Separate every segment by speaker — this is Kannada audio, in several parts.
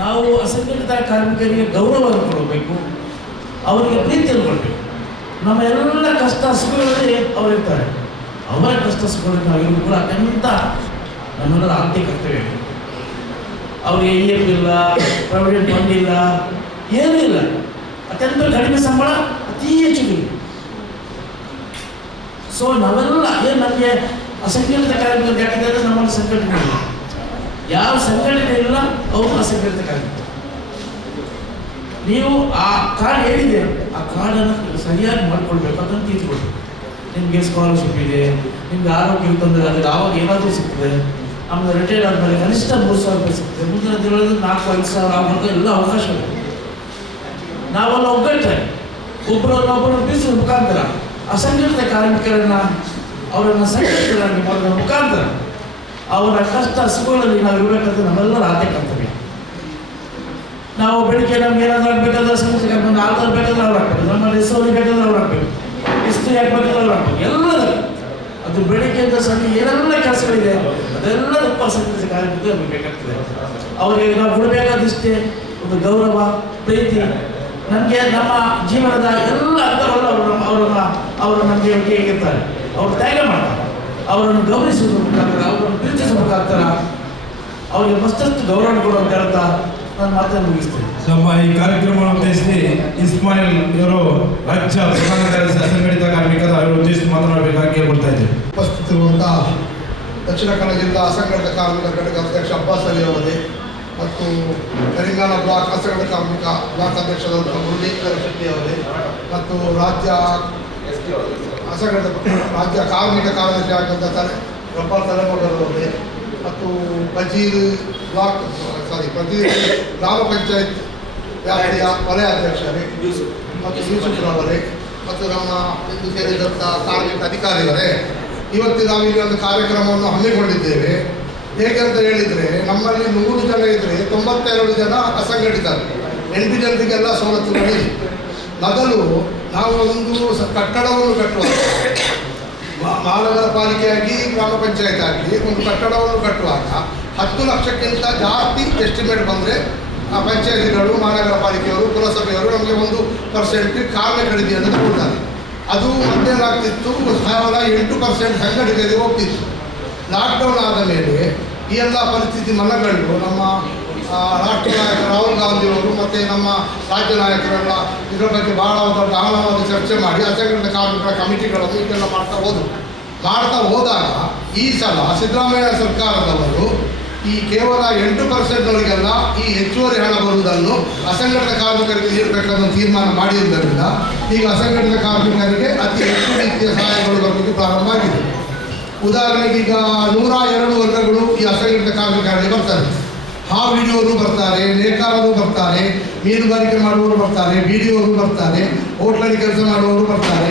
Speaker 1: ನಾವು ಅಸಂಘಟಿತ ಕಾರ್ಮಿಕರಿಗೆ ಗೌರವವನ್ನು ಕೊಡಬೇಕು. ಅವರಿಗೆ ಪ್ರೀತಿಯನ್ನು ಕೊಡಬೇಕು. ನಮ್ಮ ಎಲ್ಲ ಕಷ್ಟ ಸುಖಗಳಲ್ಲಿ ಅವರಿರ್ತಾರೆ ಅವರ ಕಷ್ಟ ಸುಖಗಳಲ್ಲಿ ನಾವಿಗೂ ಕೂಡ ಅತ್ಯಂತ ನಮ್ಮೆಲ್ಲರ ಆರ್ಥಿಕ ಕರ್ತವ್ಯ. ಅವರಿಗೆ ಇ ಎಫ್ ಇಲ್ಲ, ಪ್ರಾವಿಡೆಂಟ್ ಫಂಡ್ ಇಲ್ಲ, ಏನೂ ಇಲ್ಲ. ಅತ್ಯಂತ ಕಡಿಮೆ ಸಂಬಳ ಅತಿ ಹೆಚ್ಚು. ಸೊ ನಾವೆಲ್ಲ ಏನು ನಮಗೆ ಅಸಂಘಟಿತ ಕಾರ್ಮಿಕರು ಯಾಕಂದರೆ ನಮ್ಮಲ್ಲಿ ಸಂಘಟನೆ ಇಲ್ಲ ಯಾವ ಸಂಘಟನೆ ಇಲ್ಲ, ಅವರು ಅಸಂಘಟಿತ ಕಾರ್ಮಿಕರು ನೀವು ಆ ಕಾರ್ಡ್ ಏನಿದೆ ಆ ಕಾರ್ಡನ್ನು ಸರಿಯಾಗಿ ಮಾಡ್ಕೊಳ್ಬೇಕು, ಅದನ್ನು ತಿಳ್ಕೊಳ್ಳಿ ನಿಮಗೆ ಸ್ಕಾಲರ್ಶಿಪ್ ಇದೆ, ನಿಮ್ಗೆ ಆರೋಗ್ಯ ತೊಂದರೆ ಆದರೆ ಆವಾಗ ಏನಾದರೂ ಸಿಗ್ತದೆ. ಆಮೇಲೆ ರಿಟೈರ್ಡ್ ಆದಮೇಲೆ ಕನಿಷ್ಠ ಮೂರು ಸಾವಿರ ರೂಪಾಯಿ ಸಿಗ್ತದೆ. ಮುಂದಿನ ದಿನಗಳಲ್ಲಿ ನಾಲ್ಕು, ಐದು ಸಾವಿರ ಆಗುವಂಥ ಎಲ್ಲ ಅವಕಾಶ ನಾವೆಲ್ಲ ಒಗ್ಗಟ್ಟೆ ಒಬ್ಬರನ್ನೊಬ್ಬರು ಬೀಸುವ ಮುಖಾಂತರ ಅಸಂಘಟಿತ ಕಾರ್ಮಿಕರನ್ನ ಅವರನ್ನು ಸಂಕಷ್ಟರಾಗಿ ಮಾಡೋದ್ರ ಮುಖಾಂತರ ಅವರ ಕಷ್ಟ ಸುಖಗಳಲ್ಲಿ ನಾವು ಇರಬೇಕಂತ ನಮ್ಮೆಲ್ಲರೂ ಆದ್ಯ ಕರ್ತವ್ಯ. ನಾವು ಬೆಳಿಗ್ಗೆ ನಮ್ಗೆ ಏನಾದ್ರು ಆಗ್ಬೇಕಾದ್ರೆ ಸಮಸ್ಯೆ ಒಂದು ಆಧಾರ್ ಬೇಕಾದ್ರೆ ಅವ್ರು ಹಾಕ್ಬೇಕು ನಮ್ಮ ಹೆಸರು ಬೇಕಾದ್ರೆ ಅವ್ರು ಹಾಕ್ಬೇಕು ಇಸ್ತ್ರಿ ಹಾಕ್ಬೇಕಾದ್ರೆ ಅವ್ರು ಹಾಕ್ಬೇಕು ಎಲ್ಲದೂ ಅದು ಬೆಳಿಗ್ಗೆಯಿಂದ ಸಂಜೆ ಏನೆಲ್ಲ ಕೆಲಸಗಳಿದೆ, ಅದೆಲ್ಲ ಅಸಂಘಟಿತ ಕಾರ್ಯಕ್ರಮ ಬೇಕಾಗ್ತದೆ. ಅವರಿಗೆ ನಾವು ಕೊಡಬೇಕಾದಷ್ಟೇ ಒಂದು ಗೌರವ, ಪ್ರೀತಿ, ನಮಗೆ ನಮ್ಮ ಜೀವನದ ಎಲ್ಲ ಅಂತರವನ್ನು ಅವರು ನಮ್ಮ ಅವರು ನಮಗೆ ಹೇಗಿರ್ತಾರೆ ಅವರು ತ್ಯಾಗ ಮಾಡ್ತಾರೆ. ಅವರನ್ನು ಗೌರವಿಸುವ ಮುಖಾಂತರ ಅವರನ್ನು ಪ್ರೀತಿಸುವ ಮುಖಾಂತರ ಅವರಿಗೆ ಮತ್ತಷ್ಟು ಗೌರವ ಕೊಡುವಂತ ಹೇಳ್ತಾ ನಾನು ಮಾತನ್ನು ಮುಗಿಸ್ತೇನೆ.
Speaker 2: ನಮ್ಮ ಈ ಕಾರ್ಯಕ್ರಮವನ್ನು ಉದ್ದೇಶಿಸಿ ಇಸ್ಮಾಯಿಲ್ ಇವರು ರಾಜ್ಯ ಸಂಘಟಿತ ಕಾರ್ಮಿಕರ ಅವರು ಉದ್ದೇಶಿಸಿ ಮಾತನಾಡಬೇಕಾಗಿ ಕೇಳ್ಕೊಳ್ತಾ ಇದ್ದೇವೆ
Speaker 3: ಉಪಸ್ಥಿತಿರುವಂತಹ ದಕ್ಷಿಣ ಕನ್ನಡ ಜಿಲ್ಲಾ ಅಸಂಘಟಿತ ಕಾರ್ಮಿಕ ಘಟಕ ಅಧ್ಯಕ್ಷ ಅಬ್ಬಾಸ್ ಅಲಿ ಅವರೇ ಮತ್ತು ತೆಲಂಗಾಣ ಬ್ಲಾಕ್ ಅಸಂಘಟಿತ ಕಾರ್ಮಿಕ ಬ್ಲಾಕ್ ಅಧ್ಯಕ್ಷರಾದಂಥ ಮುರಳೀಧರ ಶೆಟ್ಟಿ ಅವರೇ ಮತ್ತು ರಾಜ್ಯ ಅಸಂಘಟಿತ ರಾಜ್ಯ ಕಾರ್ಮಿಕ ಕಾಲದಲ್ಲಿ ಆಗುವಂಥ ತಲೆ ತಲೆಮಗರ್ ಅವರೇ ಮತ್ತು ಬಜೀರ್ ಬ್ಲಾಕ್ ಸಾರಿ ಬಜೀರ್ ಗ್ರಾಮ ಪಂಚಾಯತ್ ವ್ಯಾಪ್ತಿಯ ವಲಯ ಅಧ್ಯಕ್ಷರೇ ಮತ್ತು ಯೂಸುಫ್ರವರೇ ಮತ್ತು ನಮ್ಮ ಸೇರಿದಂಥ ಕಾರ್ಮಿಕ ಅಧಿಕಾರಿಗಳೇ, ಇವತ್ತು ನಾವು ಇಲ್ಲಿ ಒಂದು ಕಾರ್ಯಕ್ರಮವನ್ನು ಹಮ್ಮಿಕೊಂಡಿದ್ದೇವೆ. ಹೇಗೆ ಅಂತ ಹೇಳಿದರೆ, ನಮ್ಮಲ್ಲಿ ನೂರು ಜನ ಇದ್ದರೆ ತೊಂಬತ್ತೆರಡು ಜನ ಅಸಂಘಟಿತರು. ಎಂಟು ಜನರಿಗೆಲ್ಲ ಸವಲತ್ತು ಮಾಡಿ ಮೊದಲು ನಾವು ಒಂದು ಕಟ್ಟಡವನ್ನು ಕಟ್ಟುವಾಗ ಮಾ- ಮಹಾನಗರ ಪಾಲಿಕೆಯಾಗಿ ಗ್ರಾಮ ಪಂಚಾಯತ್ ಆಗಿ ಒಂದು ಕಟ್ಟಡವನ್ನು ಕಟ್ಟುವಾಗ ಹತ್ತು ಲಕ್ಷಕ್ಕಿಂತ ಜಾಸ್ತಿ ಎಸ್ಟಿಮೇಟ್ ಬಂದರೆ ಆ ಪಂಚಾಯತಿಗಳು ಮಹಾನಗರ ಪಾಲಿಕೆಯವರು, ಪುರಸಭೆಯವರು ನಮಗೆ ಒಂದು ಪರ್ಸೆಂಟ್ ಕಾರಣ ಅಂತ ಕೊಡ್ತಾರೆ ಅದು ಮತ್ತೇನಾಗ್ತಿತ್ತು ಸಾವಿರ ಎಂಟು ಪರ್ಸೆಂಟ್ ಸಂಘಟನೆಗೆ ಹೋಗ್ತಿತ್ತು. ಲಾಕ್ಡೌನ್ ಆದ ಮೇಲೆ ಈ ಎಲ್ಲ ಪರಿಸ್ಥಿತಿ ಮನಗಂಡು ನಮ್ಮ ಆ, ರಾಷ್ಟ್ರ ನಾಯಕ ರಾಹುಲ್ ಗಾಂಧಿಯವರು ಮತ್ತು ನಮ್ಮ ರಾಜ್ಯ ನಾಯಕರೆಲ್ಲ ಇದರ ಬಗ್ಗೆ ಬಹಳ ದೊಡ್ಡ ಆಳವಾದ ಚರ್ಚೆ ಮಾಡಿ ಅಸಂಘಟಿತ ಕಾರ್ಮಿಕರ ಕಮಿಟಿಗಳನ್ನು ಇದೆಲ್ಲ ಮಾಡ್ತಾ ಹೋದರು. ಮಾಡ್ತಾ ಹೋದಾಗ ಈ ಸಲ ಸಿದ್ದರಾಮಯ್ಯ ಸರ್ಕಾರದವರು ಈ ಕೇವಲ ಎಂಟು ಪರ್ಸೆಂಟ್ಗಳಿಗೆಲ್ಲ ಈ ಹೆಚ್ಚುವರಿ ಹಣ ಬರುವುದನ್ನು ಅಸಂಘಟಿತ ಕಾರ್ಮಿಕರಿಗೆ ನೀಡಬೇಕನ್ನೋ ತೀರ್ಮಾನ ಮಾಡಿದ್ದರಿಂದ ಈಗ ಅಸಂಘಟಿತ ಕಾರ್ಮಿಕರಿಗೆ ಅತಿ ಹೆಚ್ಚು ರೀತಿಯ ಸಹಾಯಗಳು ಬರಲಿಕ್ಕೆ ಪ್ರಾರಂಭ ಆಗಿದೆ. ಉದಾಹರಣೆಗೆ ಈಗ ನೂರ ಎರಡು ವರ್ಗಗಳು ಈ ಅಸಂಘಟಿತ ಕಾರ್ಮಿಕರಲ್ಲಿ ಬರ್ತಾರೆ ಹಾವು ಹಿಡಿಯೋರು ಬರ್ತಾರೆ, ನೇಕಾರರು ಬರ್ತಾರೆ, ಮೀನುಗಾರಿಕೆ ಮಾಡುವವರು ಬರ್ತಾರೆ ಬೀಡಿಯೋರು ಬರ್ತಾರೆ, ಹೋಟ್ಲಲ್ಲಿ ಕೆಲಸ ಮಾಡುವವರು ಬರ್ತಾರೆ.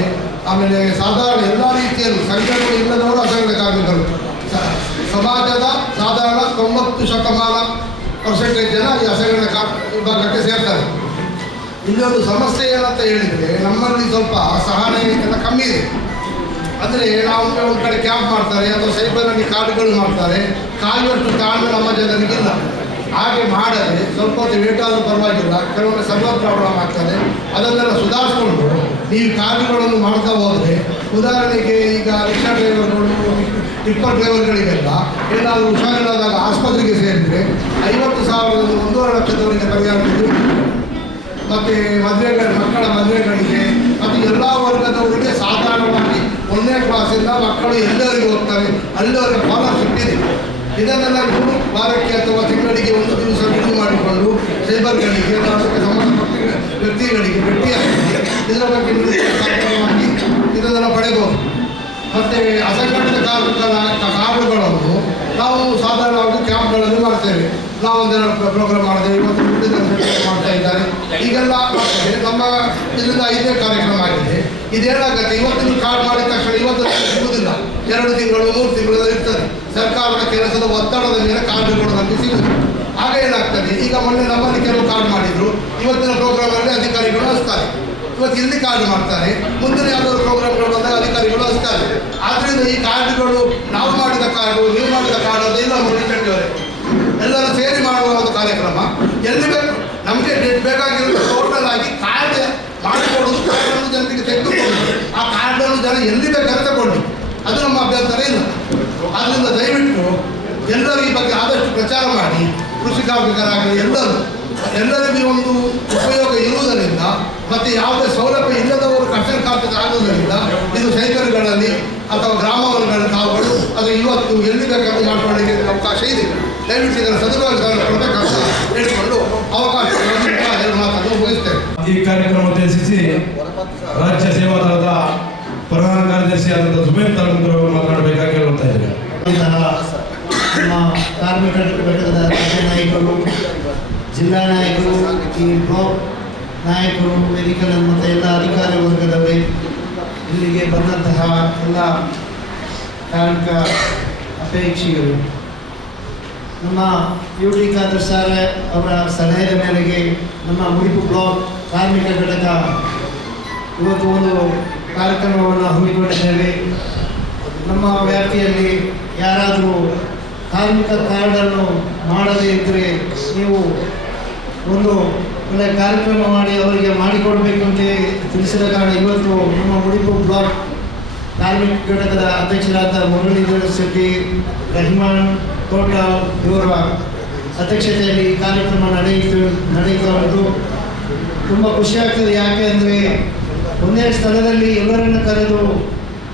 Speaker 3: ಆಮೇಲೆ ಸಾಧಾರಣ ಎಲ್ಲ ರೀತಿಯಲ್ಲೂ ಸಂಘಟನೆ ಇಲ್ಲದವರು ಅಸಂಘಟಿತ ಕಾರ್ಮಿಕರು. ಸಮಾಜದ ಸಾಧಾರಣ ತೊಂಬತ್ತು ಶತಮಾನ ಪರ್ಸೆಂಟೇಜ್ ಜನ ಈ ಅಸಂಘಟಿತ ಕಾರ್, ವಿಭಾಗಕ್ಕೆ ಸೇರ್ತಾರೆ. ಇನ್ನೊಂದು ಸಮಸ್ಯೆ ಏನಂತ ಹೇಳಿದರೆ, ನಮ್ಮಲ್ಲಿ ಸ್ವಲ್ಪ ಸಹನೆ ಎಲ್ಲ ಕಮ್ಮಿ ಇದೆ. ಅಂದರೆ ನಾವು ಒಂದು ಕಡೆ ಕ್ಯಾಂಪ್ ಮಾಡ್ತಾರೆ, ಅಥವಾ ಸೈಬರಲ್ಲಿ ಕಾರ್ಡ್ಗಳು ಮಾಡ್ತಾರೆ. ಕಾಯುವಷ್ಟು ತಾಳ್ಮೆ ನಮ್ಮ ಜನರಿಗಿಲ್ಲ. ಹಾಗೆ ಮಾಡದೆ ಸ್ವಲ್ಪ ಹೊತ್ತು ವೇಟ್ ಆದರೂ ಪರವಾಗಿಲ್ಲ, ಕೆಲವೊಮ್ಮೆ ಸರ್ವರ್ ಪ್ರಾಬ್ಲಮ್ ಆಗ್ತದೆ, ಅದನ್ನೆಲ್ಲ ಸುಧಾರಿಸ್ಕೊಂಡು ನೀವು ಕಾರ್ಯಗಳನ್ನು ಮಾಡ್ತಾ ಹೋದರೆ, ಉದಾಹರಣೆಗೆ ಈಗ ರಿಕ್ಷಾ ಡ್ರೈವರ್ಗಳು ಟಿಪ್ಪರ್ ಡ್ರೈವರ್ಗಳಿಗೆಲ್ಲ ಏನಾದರೂ ಹುಷಾರಿಲ್ಲದಾಗ ಆಸ್ಪತ್ರೆಗೆ ಸೇರಿದರೆ ಐವತ್ತು ಸಾವಿರದ ಒಂದೂವರೆ ಲಕ್ಷದವರೆಗೆ ಪರಿಹಾರ ಮತ್ತು ಮದುವೆಗಳ, ಮಕ್ಕಳ ಮದುವೆಗಳಿಗೆ, ಮತ್ತು ಎಲ್ಲ ವರ್ಗದವರಿಗೆ ಸಾಧಾರಣವಾಗಿ ಒಂದನೇ ಕ್ಲಾಸಿಂದ ಮಕ್ಕಳು ಎಲ್ಲರಿಗೂ ಹೋಗ್ತಾರೆ, ಅಲ್ಲಿವರೆಗೆ ಫಾಲೋ ಇದೆ. ಇದನ್ನೆಲ್ಲ ಗುರು ವಾರಕ್ಕೆ ಅಥವಾ ತಿಂಗಳಿಗೆ ಒಂದು ದಿವಸ ಬಿಡುಗಡೆ ಮಾಡಿಕೊಂಡು ಸೈಬರ್ಗಳಿಗೆ ಸಂಬಂಧಪಟ್ಟ ವ್ಯಕ್ತಿಗಳಿಗೆ ಭೇಟಿಯಾಗಿ ಇದರ ಬಗ್ಗೆ ನೀವು ಸಾಧಾರಣವಾಗಿ ಇದನ್ನೆಲ್ಲ ಪಡೆಯಬಹುದು. ಮತ್ತು ಅಸಂಘಟಿತ ಕಾರ್ಮಿಕರ ಕಾರ್ಡುಗಳನ್ನು ನಾವು ಸಾಧಾರಣವಾಗಿ ಕ್ಯಾಂಪ್ಗಳನ್ನು ಮಾಡ್ತೇವೆ. ನಾವು ಒಂದೆರಡು ಪ್ರೋಗ್ರಾಮ್ ಮಾಡಿದ್ದೇವೆ ಇವತ್ತು ಮಾಡ್ತಾ ಇದ್ದಾರೆ. ಈಗೆಲ್ಲ ಮಾಡ್ತೇವೆ. ನಮ್ಮ ಇದರಿಂದ ಐದನೇ ಕಾರ್ಯಕ್ರಮ ಆಗಿದೆ. ಇದೇನಾಗುತ್ತೆ? ಇವತ್ತಿನ ಕಾರ್ಡ್ ಮಾಡಿದ ತಕ್ಷಣ ಇವತ್ತು ಸಿಗುವುದಿಲ್ಲ. ಎರಡು ತಿಂಗಳು, ಮೂರು ತಿಂಗಳು ಇರ್ತದೆ. ಸರ್ಕಾರದ ಕೆಲಸದ ಒತ್ತಡದ ಮೇಲೆ ಕಾರ್ಡ್ ನಮಗೆ ಸಿಗುತ್ತೆ ಆಗ ಏನಾಗ್ತದೆ? ಈಗ ಮೊನ್ನೆ ನಮ್ಮಲ್ಲಿ ಕೆಲವು ಕಾರ್ಡ್ ಮಾಡಿದ್ರು. ಇವತ್ತಿನ ಪ್ರೋಗ್ರಾಮಲ್ಲಿ ಅಧಿಕಾರಿಗಳು ಹಚ್ತಾರೆ. ಇವತ್ತು ಇಲ್ಲಿ ಕಾರ್ಡ್ ಮಾಡ್ತಾರೆ. ಮುಂದಿನ ಯಾವ್ದಾದ್ರು ಪ್ರೋಗ್ರಾಮ್ಗಳು ಬಂದಾಗ ಅಧಿಕಾರಿಗಳು ಹಚ್ತಾರೆ. ಆದ್ರಿಂದ ಈ ಕಾರ್ಡ್ಗಳು ನಾವು ಮಾಡಿದ ಕಾರ್ಡು ನೀವು ಮಾಡಿದ ಕಾರ್ಡ್ ಅದು ಎಲ್ಲ ಮುಡಿಕಟ್ಟಿದ್ದಾರೆ ಎಲ್ಲರೂ ಸೇರಿ ಮಾಡುವ ಒಂದು ಕಾರ್ಯಕ್ರಮ. ಎಲ್ಲಿ ಬೇಕು? ನಮಗೆ ಬೇಕಾಗಿರೋದು ಟೋಟಲ್ ಆಗಿ ಕಾರ್ಡ್ ಮಾಡಿಕೊಡೋದು ಕಾರ್ಡನ್ನು ಜನರಿಗೆ ತೆಗೆದುಕೊಂಡು ಆ ಕಾರ್ಡನ್ನು ಜನ ಎಲ್ಲಿ ಬೇಕಾದ್ರೆ ತಗೊಂಡು. ಅದು ನಮ್ಮ ಅಭ್ಯಂತರ ಇಲ್ಲ. ಆದ್ದರಿಂದ ದಯವಿಟ್ಟು ಎಲ್ಲರೂ ಈ ಬಗ್ಗೆ ಆದಷ್ಟು ಪ್ರಚಾರ ಮಾಡಿ, ಕೃಷಿ ಕಾರ್ಮಿಕರಾಗಲಿ ಎಲ್ಲರೂ ಎಲ್ಲರಿಗೂ ಒಂದು ಉಪಯೋಗ ಇರುವುದರಿಂದ ಮತ್ತು ಯಾವುದೇ ಸೌಲಭ್ಯ ಇಲ್ಲದವರು ಕಷ್ಟ ಕಾರ್ಮಿಕ ಆಗುವುದರಿಂದ ಇದು ಸೈಕಲ್ಗಳಲ್ಲಿ ಅಥವಾ ಗ್ರಾಮಗಳಲ್ಲಿ ತಾವುಗಳು ಅದು ಇವತ್ತು ಎಲ್ಲಿ ಬೇಕಾದ್ರೂ ಮಾಡ್ಕೊಳ್ಳಿಕ್ಕೆ ಅವಕಾಶ ಇದೆ. ದಯವಿಟ್ಟು ಇದರ ಸದುಪಯೋಗ ಕೊಡಬೇಕಂತ ಹೇಳಿಕೊಂಡು ಅವಕಾಶ
Speaker 4: ಈ ಕಾರ್ಯಕ್ರಮ ಉದ್ದೇಶಿಸಿ ರಾಜ್ಯ ಸೇವಾ ದಳದ ಪ್ರಧಾನ ಕಾರ್ಯದರ್ಶಿಯಾದಂಥ ತಲಮುದ್ರ ಅವರು ಮಾತನಾಡಬೇಕಾಗಿ
Speaker 5: ನಮ್ಮ ಕಾರ್ಮಿಕ ಘಟಕದ ರಾಜ್ಯ ನಾಯಕರು ಜಿಲ್ಲಾ ನಾಯಕರು ಈ ಬ್ಲಾಕ್ ನಾಯಕರು ವೇದಿಕೆಗಳ ಮತ್ತು ಎಲ್ಲ ಅಧಿಕಾರಿ ವರ್ಗದವರೇ ಇಲ್ಲಿಗೆ ಬಂದಂತಹ ಎಲ್ಲ ಕಾರ್ಮಿಕ ಅಪೇಕ್ಷಿಗಳು ನಮ್ಮ ಯು ಟಿ ಖಾದರ್ ಅವರ ಸಲಹೆಯ ಮೇರೆಗೆ ನಮ್ಮ ಮುಡಿಪು ಬ್ಲಾಕ್ ಕಾರ್ಮಿಕ ಘಟಕ ಇವತ್ತು ಒಂದು ಕಾರ್ಯಕ್ರಮವನ್ನು ಹಮ್ಮಿಕೊಂಡಿದ್ದೇವೆ. ನಮ್ಮ ವ್ಯಾಪ್ತಿಯಲ್ಲಿ ಯಾರಾದರೂ ಕಾರ್ಮಿಕ ಕಾರ್ಡನ್ನು ಮಾಡದೇ ಇದ್ದರೆ ನೀವು ಒಂದು ಒಳ್ಳೆಯ ಕಾರ್ಯಕ್ರಮ ಮಾಡಿ ಅವರಿಗೆ ಮಾಡಿಕೊಡಬೇಕು ಅಂತ ತಿಳಿಸಿದ ಕಾರಣ ಇವತ್ತು ನಮ್ಮ ಮುಡಿಪು ಬ್ಲಾಕ್ ಕಾರ್ಮಿಕ ಘಟಕದ ಅಧ್ಯಕ್ಷರಾದ ಮುರಳೀಧರ್ ಶೆಟ್ಟಿ ರಹಿಮಾನ್ ಟೋಟಲ್ ಇವರ ಅಧ್ಯಕ್ಷತೆಯಲ್ಲಿ ಕಾರ್ಯಕ್ರಮ ನಡೆಯಿತು, ನಡೆಯುತ್ತಾ ಉಂಟು. ತುಂಬ ಖುಷಿಯಾಗ್ತದೆ ಯಾಕೆ ಅಂದರೆ ಒಂದೇ ಸ್ಥಳದಲ್ಲಿ ಎಲ್ಲರನ್ನು ಕರೆದು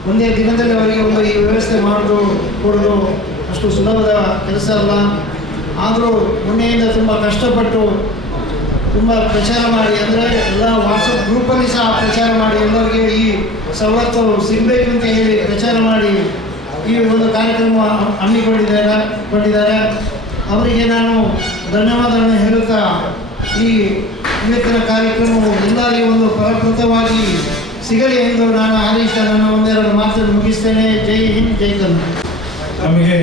Speaker 5: ಒಂದೇ ದಿನದಲ್ಲಿ ಅವರಿಗೆ ಒಂದು ಈ ವ್ಯವಸ್ಥೆ ಮಾಡೋದು ಕೊಡೋದು ಅಷ್ಟು ಸುಲಭದ ಕೆಲಸ ಅಲ್ಲ. ಆದರೂ ಮೊನ್ನೆಯಿಂದ ತುಂಬ ಕಷ್ಟಪಟ್ಟು ತುಂಬ ಪ್ರಚಾರ ಮಾಡಿ, ಅಂದರೆ ಎಲ್ಲ ವಾಟ್ಸಪ್ ಗ್ರೂಪಲ್ಲಿ ಸಹ ಪ್ರಚಾರ ಮಾಡಿ, ಎಲ್ಲರಿಗೆ ಈ ಸವಲತ್ತು ಸಿಗಬೇಕು ಅಂತ ಹೇಳಿ ಪ್ರಚಾರ ಮಾಡಿ ಈ ಒಂದು ಕಾರ್ಯಕ್ರಮ ಹಮ್ಮಿಕೊಂಡಿದ್ದಾರೆ ಕೊಟ್ಟಿದ್ದಾರೆ ಅವರಿಗೆ ನಾನು ಧನ್ಯವಾದಗಳನ್ನು ಹೇಳುತ್ತಾ, ಈ ಇವತ್ತಿನ ಕಾರ್ಯಕ್ರಮವು ಎಲ್ಲರಿಗೂ ಒಂದು ಫಲಪ್ರದವಾಗಿ ಸಿಗಲಿ ಎಂದು ನಾನು ಆದೇಶ ನನ್ನ ಒಂದೆರಡು ಮಾತನ್ನು ಮುಗಿಸ್ತೇನೆ. ಜೈ ಹಿಂದ್ ಜೈ ಕನ್ನಡ
Speaker 4: ನಮಗೆ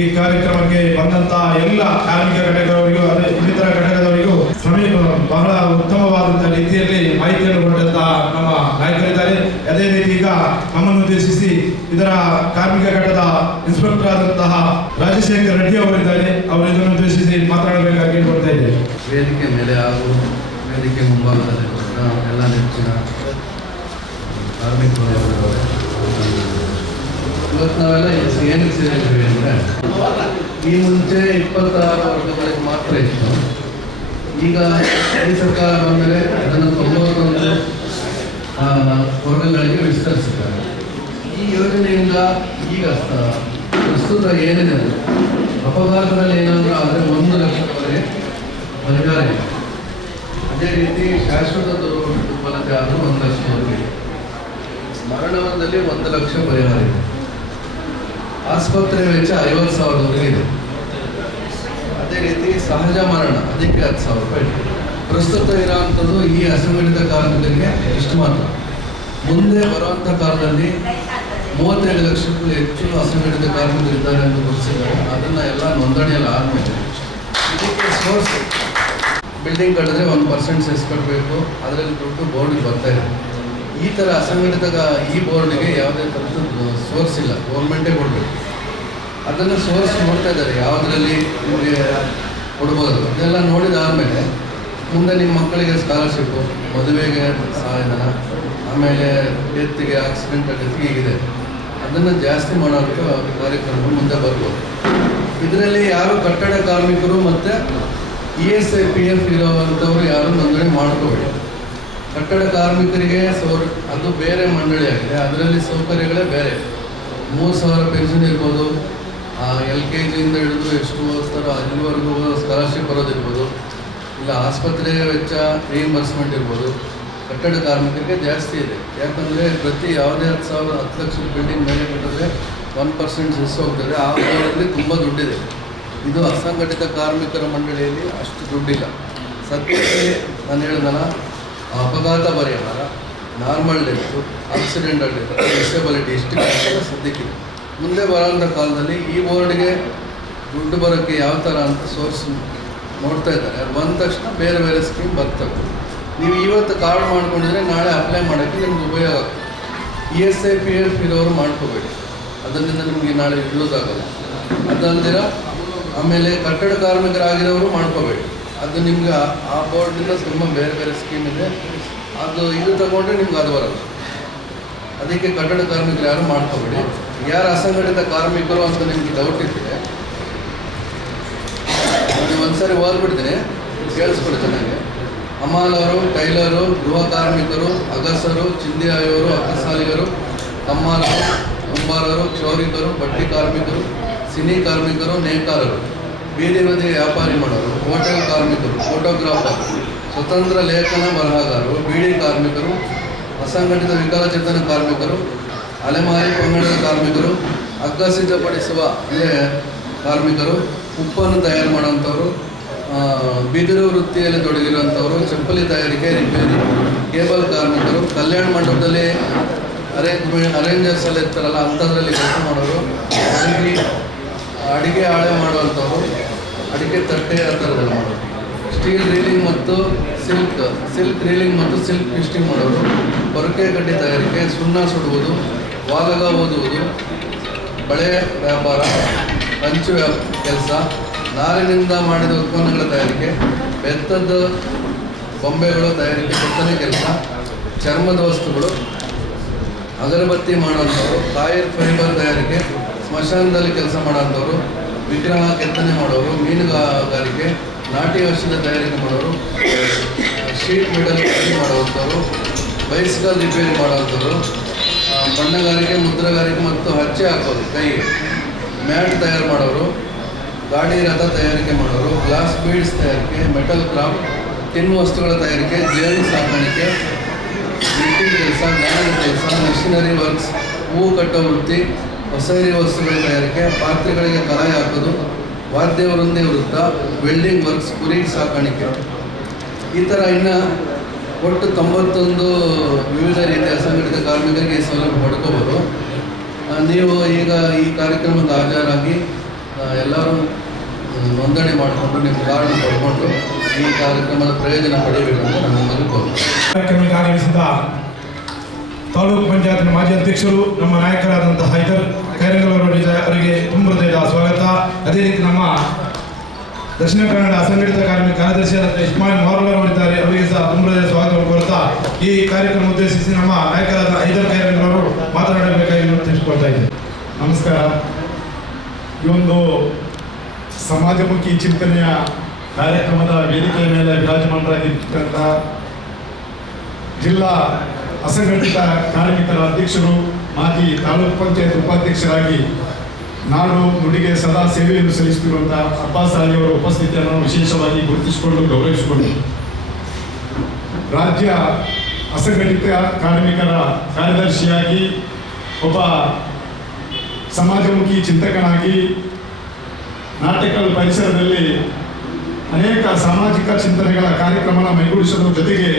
Speaker 4: ಈ ಕಾರ್ಯಕ್ರಮಕ್ಕೆ ಬಂದಂತಹ ಎಲ್ಲ ಕಾರ್ಮಿಕ ಘಟಕದವರಿಗೂ ಅದೇ ಇನ್ನಿತರ ಘಟಕದವರಿಗೂ ಸಮೀಪ ಬಹಳ ಉತ್ತಮವಾದಂತಹ ರೀತಿಯಲ್ಲಿ ಮಾಹಿತಿಯನ್ನು ಕೊಟ್ಟಂತಹ ನಮ್ಮ ನಾಯಕರಿದ್ದಾರೆ. ಅದೇ ರೀತಿ ಈಗ ನಮ್ಮನ್ನು ಉದ್ದೇಶಿಸಿ ಇದರ ಕಾರ್ಮಿಕ ಘಟಕದ ಇನ್ಸ್ಪೆಕ್ಟರ್ ಆದಂತಹ ರಾಜಶೇಖರ್ ರೆಡ್ಡಿ ಅವರಿದ್ದಾರೆ. ಅವರು ಇದನ್ನು ಉದ್ದೇಶಿಸಿ ಮಾತನಾಡಬೇಕಾಗಿ ಕೊಡ್ತಾ ಇದ್ದೇವೆ
Speaker 6: ವೇದಿಕೆ ಮೇಲೆ ಹಾಗೂ ವೇದಿಕೆ ಮುಂಭಾಗದಲ್ಲಿ ಎಲ್ಲ ನೆಚ್ಚಿನ ಇವತ್ತು ನಾವೆಲ್ಲ ಏನು ಸೇರಿದ್ದೀವಿ ಅಂದರೆ, ಈ ಮುಂಚೆ ಇಪ್ಪತ್ತಾರು ವರ್ಗಗಳಿಗೆ ಮಾತ್ರ ಇತ್ತು. ಈಗ ಈ ಸರ್ಕಾರ ಬಂದರೆ ಅದನ್ನು ತೊಂಬತ್ತೊಂದು ವರ್ಗಗಳಿಗೆ ವಿಸ್ತರಿಸಿದ್ದಾರೆ. ಈ ಯೋಜನೆಯಿಂದ ಈಗ ಪ್ರಸ್ತುತ ಏನಿದೆ ಅಪಘಾತದಲ್ಲಿ ಏನಾದರೂ ಆದರೆ ಒಂದು ಲಕ್ಷದವರೆಗೆ ಪರಿಹಾರ ಇದೆ. ಅದೇ ರೀತಿ ಶಾಶ್ವತ ದುರ್ಬ- ದುರ್ಬಲತೆ ಆದರೂ ಒಂದು ಲಕ್ಷವರೆಗೆ ಇದೆ. ಮರಣದಲ್ಲಿ ಒಂದು ಲಕ್ಷ ಪರಿಹಾರ ಇದೆ. ಆಸ್ಪತ್ರೆ ವೆಚ್ಚ ಐವತ್ತು ಸಾವಿರದವರೆಗೆ ಇದೆ. ಅದೇ ರೀತಿ ಸಹಜ ಮರಣ, ಅದಕ್ಕೆ ಹತ್ತು ಸಾವಿರ ರೂಪಾಯಿ ಪ್ರಸ್ತುತ ಇರೋವಂಥದ್ದು ಈ ಅಸಂಘಟಿತ ಕಾರ್ಮಿಕರಿಗೆ ಇಷ್ಟು ಮಾತ್ರ. ಮುಂದೆ ಬರುವಂಥ ಕಾಲದಲ್ಲಿ ಮೂವತ್ತೆರಡು ಲಕ್ಷಕ್ಕೂ ಹೆಚ್ಚು ಅಸಂಘಟಿತ ಕಾರ್ಮಿಕರು ಇದ್ದಾರೆ ಎಂದು ಗುರುತಿಸಿದ್ದಾರೆ ಅದನ್ನ ಎಲ್ಲ ನೋಂದಣಿಯಲ್ಲಿ ಆದ್ಮೇಲೆ. ಇದಕ್ಕೆ ಸೋರ್ಸ್ ಬಿಲ್ಡಿಂಗ್ ಕಟ್ಟಿದ್ರೆ ಒಂದು ಪರ್ಸೆಂಟ್ ಸೆಸ್ ಕಟ್ಟಬೇಕು. ಅದರಲ್ಲಿ ದುಡ್ಡು ಬೋರ್ಡಿಗೆ ಬರ್ತಾ ಇದೆ. ಈ ಥರ ಅಸಂಘಟಿತ ಈ ಬೋರ್ಡ್ಗೆ ಯಾವುದೇ ಥರದ್ದು ಸೋರ್ಸ್ ಇಲ್ಲ ಗೌರ್ಮೆಂಟೇ ಕೊಡಬೇಕು. ಅದನ್ನು ಸೋರ್ಸ್ ನೋಡ್ತಾ ಇದ್ದಾರೆ, ಯಾವುದರಲ್ಲಿ ನಿಮಗೆ ಕೊಡ್ಬೋದು. ಅದೆಲ್ಲ ನೋಡಿದಾದಮೇಲೆ ಮುಂದೆ ನಿಮ್ಮ ಮಕ್ಕಳಿಗೆ ಸ್ಕಾಲರ್ಶಿಪ್ಪು ಮದುವೆಗೆ ಸಹಾಯಧನ ಆಮೇಲೆ ಡೆತ್ಗೆ ಆಕ್ಸಿಡೆಂಟ್ ಡೆತ್ಗೆ ಹೀಗಿದೆ. ಅದನ್ನು ಜಾಸ್ತಿ ಮಾಡೋಂಥ ಕಾರ್ಯಕ್ರಮ ಮುಂದೆ ಬರ್ಬೋದು. ಇದರಲ್ಲಿ ಯಾರು ಕಟ್ಟಡ ಕಾರ್ಮಿಕರು ಮತ್ತು E S I P F ಇರೋವಂಥವ್ರು ಯಾರು ನೋಂದಣಿ ಮಾಡ್ಕೋಬೇಡಿ. ಕಟ್ಟಡ ಕಾರ್ಮಿಕರಿಗೆ ಸೌರ ಅದು ಬೇರೆ ಮಂಡಳಿ ಆಗಿದೆ. ಅದರಲ್ಲಿ ಸೌಕರ್ಯಗಳೇ ಬೇರೆ. ಮೂರು ಸಾವಿರ ಪೆನ್ಷನ್ ಇರ್ಬೋದು. ಎಲ್ ಕೆ ಜಿಯಿಂದ ಹಿಡಿದು ಎಷ್ಟು ಓದಿಸ್ತಾರೋ ಅಲ್ಲಿವರೆಗೂ ಸ್ಕಾಲರ್ಶಿಪ್ ಬರೋದಿರ್ಬೋದು. ಇಲ್ಲ, ಆಸ್ಪತ್ರೆಯ ವೆಚ್ಚ ರಿಇಂಬರ್ಸ್ಮೆಂಟ್ ಇರ್ಬೋದು. ಕಟ್ಟಡ ಕಾರ್ಮಿಕರಿಗೆ ಜಾಸ್ತಿ ಇದೆ. ಯಾಕಂದರೆ ಪ್ರತಿ ಯಾವುದೇ ಹತ್ತು ಸಾವಿರ, ಹತ್ತು ಲಕ್ಷದ ಬಿಲ್ಡಿಂಗ್ ಮೇಲೆ ಕಟ್ಟಿದ್ರೆ ಒನ್ ಪರ್ಸೆಂಟ್ ಸಿಸ್ ಹೋಗ್ತದೆ. ಆ ಭಾಗದಲ್ಲಿ ತುಂಬ ದುಡ್ಡಿದೆ. ಇದು ಅಸಂಘಟಿತ ಕಾರ್ಮಿಕರ ಮಂಡಳಿಯಲ್ಲಿ ಅಷ್ಟು ದುಡ್ಡಿಲ್ಲ. ಸದ್ಯಕ್ಕೆ ನಾನು ಹೇಳಿದಲ್ಲ ಅಪಘಾತ ಪರಿಹಾರ normal death accidental death disability ಇಷ್ಟು ಸದ್ಯಕ್ಕಿದೆ ಮುಂದೆ ಬರೋಂಥ ಕಾಲದಲ್ಲಿ ಈ ಬೋರ್ಡ್ಗೆ ದುಡ್ಡು ಬರೋಕ್ಕೆ ಯಾವ ಥರ ಅಂತ ಸೋರ್ಸ್ ನೋಡ್ತಾ ಇದ್ದಾರೆ. ಬಂದ ತಕ್ಷಣ ಬೇರೆ ಬೇರೆ ಸ್ಕೀಮ್ ಬರ್ತವೆ ನೀವು ಇವತ್ತು ಕಾರ್ಡ್ ಮಾಡ್ಕೊಂಡಿದ್ರೆ ನಾಳೆ ಅಪ್ಲೈ ಮಾಡೋಕ್ಕೆ ನಿಮ್ಗೆ ಉಪಯೋಗ E S I P F ಇರೋರು ಮಾಡ್ಕೋಬೇಡಿ. ಅದರಿಂದ ನಿಮಗೆ ನಾಳೆ ಯೂಸ್ ಆಗೋಲ್ಲ. ಅದಲ್ದಿರ ಆಮೇಲೆ ಕಟ್ಟಡ ಕಾರ್ಮಿಕರಾಗಿರೋರು ಮಾಡ್ಕೋಬೇಡಿ. ಅದು ನಿಮ್ಗೆ ಆ- ಬೋರ್ಡ್ ಬೋರ್ಡಿಂದ ತುಂಬ ಬೇರೆ ಬೇರೆ ಸ್ಕೀಮ್ ಇದೆ. ಅದು ಇದು ತಗೊಂಡ್ರೆ ನಿಮ್ಗೆ ಅದು ಬರಲ್ಲ. ಅದಕ್ಕೆ ಕಟ್ಟಡ ಕಾರ್ಮಿಕರು ಯಾರು ಮಾಡ್ಕೋಬೇಡಿ. ಯಾರು ಅಸಂಘಟಿತ ಕಾರ್ಮಿಕರು ಅಂತ ನಿಮ್ಗೆ ಡೌಟ್ ಇದ್ದರೆ ನೀವು ಒಂದ್ಸರಿ ಓದ್ಬಿಡ್ತೀನಿ ಕೇಳಿಸ್ಬಿಡಿ ಚೆನ್ನಾಗಿ. ಅಮಾಲವರು ಟೈಲರು, ಗೃಹ ಕಾರ್ಮಿಕರು, ಅಗಸರು ಚಿಂದಿಯಾಯವರು ಅಕ್ಕಸಾಲಿಗರು ಕಮ್ಮಾಲರು ಕುಂಬಾರರು ಕ್ಷೌರಿಕರು ಬಟ್ಟಿ ಕಾರ್ಮಿಕರು, ಸಿನಿ ಕಾರ್ಮಿಕರು, ನೇಕಾರರು. ಬೀದಿ ಬದಿ ವ್ಯಾಪಾರಿ ಮಾಡೋರು, ಹೋಟೆಲ್ ಕಾರ್ಮಿಕರು ಫೋಟೋಗ್ರಾಫರ್ ಸ್ವತಂತ್ರ ಲೇಖನ ಬರಹಗಾರರು, ಬೀಡಿ ಕಾರ್ಮಿಕರು, ಅಸಂಘಟಿತ ವಿಕಲಚೇತನ ಕಾರ್ಮಿಕರು, ಅಲೆಮಾರಿ ಪಂಗಡದ ಕಾರ್ಮಿಕರು ಹಗ್ಗ ಸಿದ್ಧಪಡಿಸುವ ಕಾರ್ಮಿಕರು, ಉಪ್ಪನ್ನು ತಯಾರು ಮಾಡುವಂಥವ್ರು ಬಿದಿರು ವೃತ್ತಿಯಲ್ಲಿ ತೊಡಗಿರುವಂಥವರು, ಚಪ್ಪಲಿ ತಯಾರಿಕೆ ರಿಪೇರಿ ಕೇಬಲ್ ಕಾರ್ಮಿಕರು, ಕಲ್ಯಾಣ ಮಂಟಪದಲ್ಲಿ ಅರೇಂಜ್ಮೆಂಟ್ ಅರೇಂಜರ್ಸ್ ಎಲ್ಲ ಇರ್ತಾರಲ್ಲ, ಅಂಥದ್ರಲ್ಲಿ ಕೆಲಸ ಮಾಡೋರು, ಅಡುಗೆ ಅಡುಗೆ ಹಾಳೆ ಮಾಡುವಂಥವ್ರು ಅಡಿಕೆ ತಟ್ಟೆ ಆ ಸ್ಟೀಲ್ ರೀಲಿಂಗ್ ಮತ್ತು ಸಿಲ್ಕ್ ಸಿಲ್ಕ್ ರೀಲಿಂಗ್ ಮತ್ತು ಸಿಲ್ಕ್ ಫಿಸ್ಟಿಂಗ್ ಮಾಡೋರು ಪೊರಕೆ ಕಡ್ಡಿ ತಯಾರಿಕೆ, ಸುಣ್ಣ ಸುಡುವುದು, ವಾಗಗ ಓದುವುದು, ಬಳೆ ವ್ಯಾಪಾರ ವ್ಯಾಪ ಕೆಲಸ, ನಾರಿನಿಂದ ಮಾಡಿದ ಉತ್ಪನ್ನಗಳ ತಯಾರಿಕೆ, ಬೆತ್ತದ ಬೊಂಬೆಗಳು ತಯಾರಿಕೆ ಕೆತ್ತನೆ ಕೆಲಸ, ಚರ್ಮದ ವಸ್ತುಗಳು, ಅಗರಬತ್ತಿ ಮಾಡೋಂಥವ್ರು ಕಾಯಿರ್ ಫೈಬರ್ ತಯಾರಿಕೆ, ಸ್ಮಶಾನದಲ್ಲಿ ಕೆಲಸ ಮಾಡೋಂಥವ್ರು ವಿಗ್ರಹ ಕೆತ್ತನೆ ಮಾಡೋರು, ಮೀನುಗಾರಿಕೆ, ನಾಟಿ ಔಷಧ ತಯಾರಿಕೆ ಮಾಡೋರು ಶೀಟ್ ಮೆಟಲ್ ಮಾಡುವಂಥವ್ರು, ಬೈಸಿಕಲ್ ರಿಪೇರಿ ಮಾಡುವಂಥವ್ರು ಬಣ್ಣಗಾರಿಕೆ, ಮುದ್ರಗಾರಿಕೆ ಮತ್ತು ಹಚ್ಚೆ ಹಾಕೋದು, ಕೈಗೆ. ಮ್ಯಾಟ್ ತಯಾರು ಮಾಡೋರು ಗಾಡಿ ರಥ ತಯಾರಿಕೆ ಮಾಡೋರು, ಗ್ಲಾಸ್ ಬೀಡ್ಸ್ ತಯಾರಿಕೆ, ಮೆಟಲ್ ಕ್ರಾಫ್ಟ್, ಟಿನ್ ವಸ್ತುಗಳ ತಯಾರಿಕೆ ಜೇನು ಸಾಕಾಣಿಕೆ ಕೆಲಸ ಜ್ಞಾನದ ಕೆಲಸ ಮಿಷಿನರಿ ವರ್ಕ್ಸ್, ಹೂವು ಕಟ್ಟೋ ವೃತ್ತಿ ಹೊಸೈರಿ ವಸ್ತುಗಳ ತಯಾರಿಕೆ, ಪಾತ್ರೆಗಳಿಗೆ ಕಲಾಯಿ ಹಾಕೋದು ವಾದ್ಯ ವೃಂದಿ ವೃತ್ತ ವೆಲ್ಡಿಂಗ್ ವರ್ಕ್ಸ್ ಕುರಿ ಸಾಕಾಣಿಕೆ. ಈ ಥರ ಇನ್ನು ಒಟ್ಟು ತೊಂಬತ್ತೊಂದು ವಿವಿಧ ರೀತಿಯ ಅಸಂಘಟಿತ ಕಾರ್ಮಿಕರಿಗೆ ಈ ಸೌಲಭ್ಯ ಪಡ್ಕೋಬೋದು. ನೀವು ಈಗ ಈ ಕಾರ್ಯಕ್ರಮದ ಹಾಜರಾಗಿ ಎಲ್ಲರೂ ನೋಂದಣಿ ಮಾಡಿಕೊಂಡು ನಿಮ್ಮ ಕಾರ್ಡ್ ಪಡ್ಕೊಂಡು ಈ ಕಾರ್ಯಕ್ರಮದ ಪ್ರಯೋಜನ ನಾನು ನಿಮ್ಮಲ್ಲಿ ಕೋರುತ್ತೇನೆ
Speaker 2: ಕಾರ್ಯಕ್ರಮಕ್ಕೆ ಆಗಮಿಸಿದ ತಾಲೂಕು ಪಂಚಾಯತ್ನ ಮಾಜಿ ಅಧ್ಯಕ್ಷರು, ನಮ್ಮ ನಾಯಕರಾದಂತಹ ಹೈದರ್ ಕೈರಂಗಲವರಿಗೆ ಅವರಿಗೆ ತುಂಬ ಹೃದಯದ ಸ್ವಾಗತ. ಅದೇ ರೀತಿ ನಮ್ಮ ದಕ್ಷಿಣ ಕನ್ನಡ ಅಸಂಘಟಿತ ಕಾರ್ಮಿಕ ಕಾರ್ಯದರ್ಶಿಯಾದ ಇಸ್ಮಾಯಿಲ್ ಮಾರುಲರ್ ಅವರಿದ್ದಾರೆ. ಅವರಿಗೆ ಸಹ ತುಂಬ ಸ್ವಾಗತ ಕೋರುತ್ತಾ ಈ ಕಾರ್ಯಕ್ರಮ ಉದ್ದೇಶಿಸಿ ನಮ್ಮ ನಾಯಕರಾದ ಹೈದರ್ ಕೈರಂಗಲವರು ಮಾತನಾಡಬೇಕಾಗಿ ತಿಳಿಸಿಕೊಳ್ತಾ ಇದ್ದೇನೆ.
Speaker 7: ನಮಸ್ಕಾರ. ಈ ಒಂದು ಸಮಾಜಮುಖಿ ಚಿಂತನೆಯ ಕಾರ್ಯಕ್ರಮದ ವೇದಿಕೆಯ ಮೇಲೆ ವಿರಾಜಮಾನರಾಗಿರ್ತಕ್ಕಂಥ ಜಿಲ್ಲಾ ಅಸಂಘಟಿತ ಕಾರ್ಮಿಕರ ಅಧ್ಯಕ್ಷರು, ಮಾಜಿ ತಾಲೂಕು ಪಂಚಾಯತ್ ಉಪಾಧ್ಯಕ್ಷರಾಗಿ ನಾಡು ನುಡಿಗೆ ಸದಾ ಸೇವೆಯನ್ನು ಸಲ್ಲಿಸುತ್ತಿರುವಂತಹ ಅಬ್ಬಾಸ್ ಅವರ ಉಪಸ್ಥಿತಿಯನ್ನು ವಿಶೇಷವಾಗಿ ಗುರುತಿಸಿಕೊಂಡು ಗೌರವಿಸಿಕೊಂಡು ರಾಜ್ಯ ಅಸಂಘಟಿತ ಕಾರ್ಮಿಕರ ಕಾರ್ಯದರ್ಶಿಯಾಗಿ, ಒಬ್ಬ ಸಮಾಜಮುಖಿ ಚಿಂತಕನಾಗಿ ನಾಟಕಲ್ ಪರಿಸರದಲ್ಲಿ ಅನೇಕ ಸಾಮಾಜಿಕ ಚಿಂತನೆಗಳ ಕಾರ್ಯಕ್ರಮನ ಮೈಗೂಡಿಸುವ ಜೊತೆಗೆ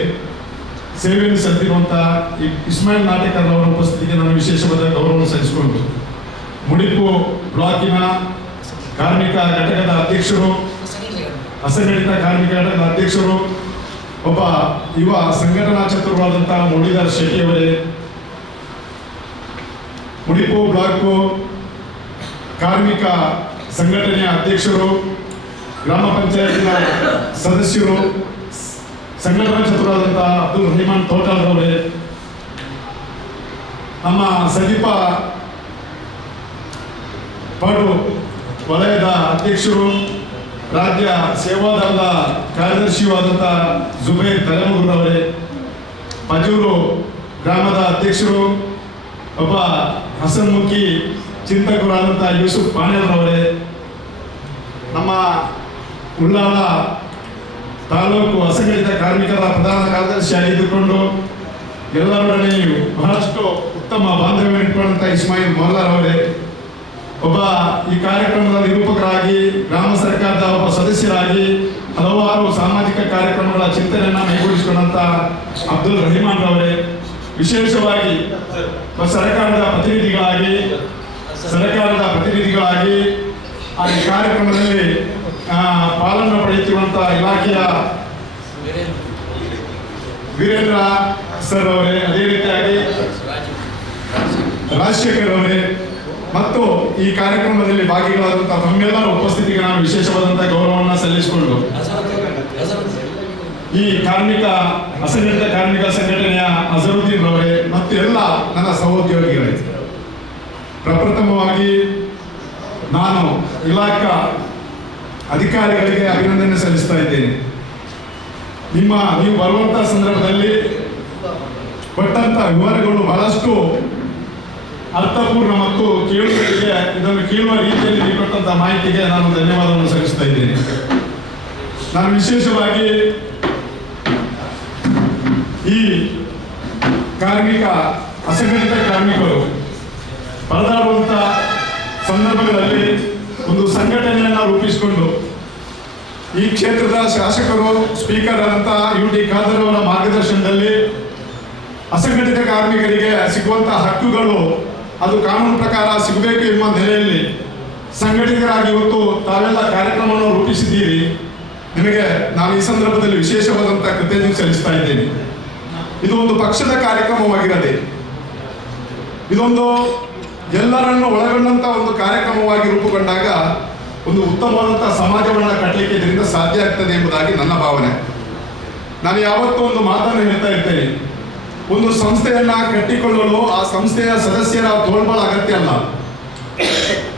Speaker 7: ಸೇವೆಯನ್ನು ಸಲ್ಲಿರುವಂಥ ಈ ಇಸ್ಮಾಯಿಲ್ ನಾಟಕರ್ ಅವರ ಉಪಸ್ಥಿತಿಗೆ ನಾನು ವಿಶೇಷವಾದ ಗೌರವವನ್ನು ಸಲ್ಲಿಸಿಕೊಂಡು ಮುಡಿಪು ಬ್ಲಾಕಿನ ಕಾರ್ಮಿಕ ಘಟಕದ ಅಧ್ಯಕ್ಷರು, ಅಸಂಘಟಿತ ಕಾರ್ಮಿಕ ಘಟಕದ ಅಧ್ಯಕ್ಷರು, ಒಬ್ಬ ಯುವ ಸಂಘಟನಾ ಚತುರವಾದಂತಹ ಶೆಟ್ಟಿ ಅವರೇ, ಮುಡಿಪು ಬ್ಲಾಕು ಕಾರ್ಮಿಕ ಸಂಘಟನೆಯ ಅಧ್ಯಕ್ಷರು, ಗ್ರಾಮ ಪಂಚಾಯತಿನ ಸದಸ್ಯರು ಸಂಘಟನಾ ಚತುರಾದಂತಹ ಅಬ್ದುಲ್ ರಹಿಮಾನ್ ತೋಟಾಲ್ರವರೇ ನಮ್ಮ ಸಂದೀಪ ಪಾಡು ವಲಯದ ಅಧ್ಯಕ್ಷರು, ರಾಜ್ಯ ಸೇವಾದಳದ ಕಾರ್ಯದರ್ಶಿಯೂ ಆದಂಥ ಜುಬೇರ್ ತಲೆಮಗುರವರೇ ಪಜೂರು ಗ್ರಾಮದ ಅಧ್ಯಕ್ಷರು, ಒಬ್ಬ ಹಸನ್ಮುಖಿ ಚಿಂತಕರಾದಂಥ ಯೂಸುಫ್ ಪಾಣೇರವರೇ ನಮ್ಮ ಉಳ್ಳಾಲ ತಾಲೂಕು ಅಸಂಘಟಿತ ಕಾರ್ಮಿಕರ ಪ್ರಧಾನ ಕಾರ್ಯದರ್ಶಿಯಾಗಿದ್ದುಕೊಂಡು ಎಲ್ಲರೊಡನೆಯೂ ಬಹಳಷ್ಟು ಉತ್ತಮ ಬಾಂಧವ್ಯ ಇಸ್ಮಾಯಿಲ್ ಮೊಲ್ಲಾರ್ ಅವರೇ, ಒಬ್ಬ ಈ ಕಾರ್ಯಕ್ರಮದ ನಿರೂಪಕರಾಗಿ, ಗ್ರಾಮ ಸರ್ಕಾರದ ಒಬ್ಬ ಸದಸ್ಯರಾಗಿ ಹಲವಾರು ಸಾಮಾಜಿಕ ಕಾರ್ಯಕ್ರಮಗಳ ಚಿಂತನೆಯನ್ನು ಮೈಗೂಡಿಸಿಕೊಂಡಂತ ಅಬ್ದುಲ್ ರಹಿಮಾನ್ ಅವರೇ ವಿಶೇಷವಾಗಿ ಸರ್ಕಾರದ ಪ್ರತಿನಿಧಿಗಳಾಗಿ ಸರ್ಕಾರದ ಪ್ರತಿನಿಧಿಗಳಾಗಿ ಆ ಕಾರ್ಯಕ್ರಮದಲ್ಲಿ ಪಾಲನ್ನು ಪಡೆಯುತ್ತಿರುವಂಥ ಇಲಾಖೆಯ ವೀರೇಂದ್ರ ಸರ್ ಅವರೇ, ಅದೇ ರೀತಿಯಾಗಿ ರಾಜಶೇಖರ್ ಅವರೇ, ಮತ್ತು ಈ ಕಾರ್ಯಕ್ರಮದಲ್ಲಿ ಭಾಗಿಗಳಾದಂತಹ ತಮ್ಮೆಲ್ಲರ ಉಪಸ್ಥಿತಿಗೆ ನಾನು ವಿಶೇಷವಾದಂತಹ ಗೌರವವನ್ನು ಸಲ್ಲಿಸಿಕೊಂಡು ಈ ಕಾರ್ಮಿಕ ಅಸಂಘಟಿತ ಕಾರ್ಮಿಕ ಸಂಘಟನೆಯ ಅಜರುದ್ದೀನ್ ಅವರೇ ಮತ್ತು ಎಲ್ಲ ನನ್ನ ಸಹೋದ್ಯೋಗಿಗಳೇ. ಪ್ರಪ್ರಥಮವಾಗಿ ನಾನು ಇಲಾಖಾ ಅಧಿಕಾರಿಗಳಿಗೆ ಅಭಿನಂದನೆ ಸಲ್ಲಿಸ್ತಾ ಇದ್ದೇನೆ. ನಿಮ್ಮ, ನೀವು ಬರುವಂತಹ ಸಂದರ್ಭದಲ್ಲಿ ಕೊಟ್ಟಂತ ವಿವರಗಳು ಬಹಳಷ್ಟು ಅರ್ಥಪೂರ್ಣ ಮತ್ತು ಕೇಳುಗರಿಗೆ, ಇದನ್ನು ಕೇಳುವ ರೀತಿಯಲ್ಲಿ ನೀವು ಕೊಟ್ಟಂತ ಮಾಹಿತಿಗೆ ನಾನು ಧನ್ಯವಾದವನ್ನು ಸಲ್ಲಿಸ್ತಾ ಇದ್ದೇನೆ. ನಾನು ವಿಶೇಷವಾಗಿ ಈ ಕಾರ್ಮಿಕ, ಅಸಂಘಟಿತ ಕಾರ್ಮಿಕರು ಪರದಾಡುವಂತ ಸಂದರ್ಭಗಳಲ್ಲಿ ಒಂದು ಸಂಘಟನೆಯನ್ನು ರೂಪಿಸಿಕೊಂಡು ಈ ಕ್ಷೇತ್ರದ ಶಾಸಕರು, ಸ್ಪೀಕರ್ ಆದಂತ ಯು ಟಿ ಖಾದರ್ ಅವರ ಮಾರ್ಗದರ್ಶನದಲ್ಲಿ ಅಸಂಘಟಿತ ಕಾರ್ಮಿಕರಿಗೆ ಸಿಗುವಂತಹ ಹಕ್ಕುಗಳು ಅದು ಕಾನೂನು ಪ್ರಕಾರ ಸಿಗಬೇಕು ಎಂಬ ನೆಲೆಯಲ್ಲಿ ಸಂಘಟಿತರಾಗಿ ಇವತ್ತು ತಾವೆಲ್ಲ ಕಾರ್ಯಕ್ರಮವನ್ನು ರೂಪಿಸಿದ್ದೀರಿ. ನಿಮಗೆ ನಾನು ಈ ಸಂದರ್ಭದಲ್ಲಿ ವಿಶೇಷವಾದಂತಹ ಕೃತಜ್ಞತೆ ಸಲ್ಲಿಸ್ತಾ ಇದ್ದೇನೆ. ಇದು ಒಂದು ಪಕ್ಷದ ಕಾರ್ಯಕ್ರಮವಾಗಿರದೆ, ಇದೊಂದು ಎಲ್ಲರನ್ನು ಒಳಗೊಂಡಂತ ಒಂದು ಕಾರ್ಯಕ್ರಮವಾಗಿ ರೂಪುಗೊಂಡಾಗ ಒಂದು ಉತ್ತಮವಾದಂತಹ ಸಮಾಜವನ್ನು ಕಟ್ಟಲಿಕ್ಕೆ ಇದರಿಂದ ಸಾಧ್ಯ ಆಗ್ತದೆ ಎಂಬುದಾಗಿ ನನ್ನ ಭಾವನೆ. ನಾನು ಯಾವತ್ತೂ ಒಂದು ಮಾತನ್ನು ಹೇಳ್ತಾ ಇರ್ತೇನೆ. ಒಂದು ಸಂಸ್ಥೆಯನ್ನ ಕಟ್ಟಿಕೊಳ್ಳಲು ಆ ಸಂಸ್ಥೆಯ ಸದಸ್ಯರ ತೋಳ್ಬಳ ಅಗತ್ಯ ಅಲ್ಲ.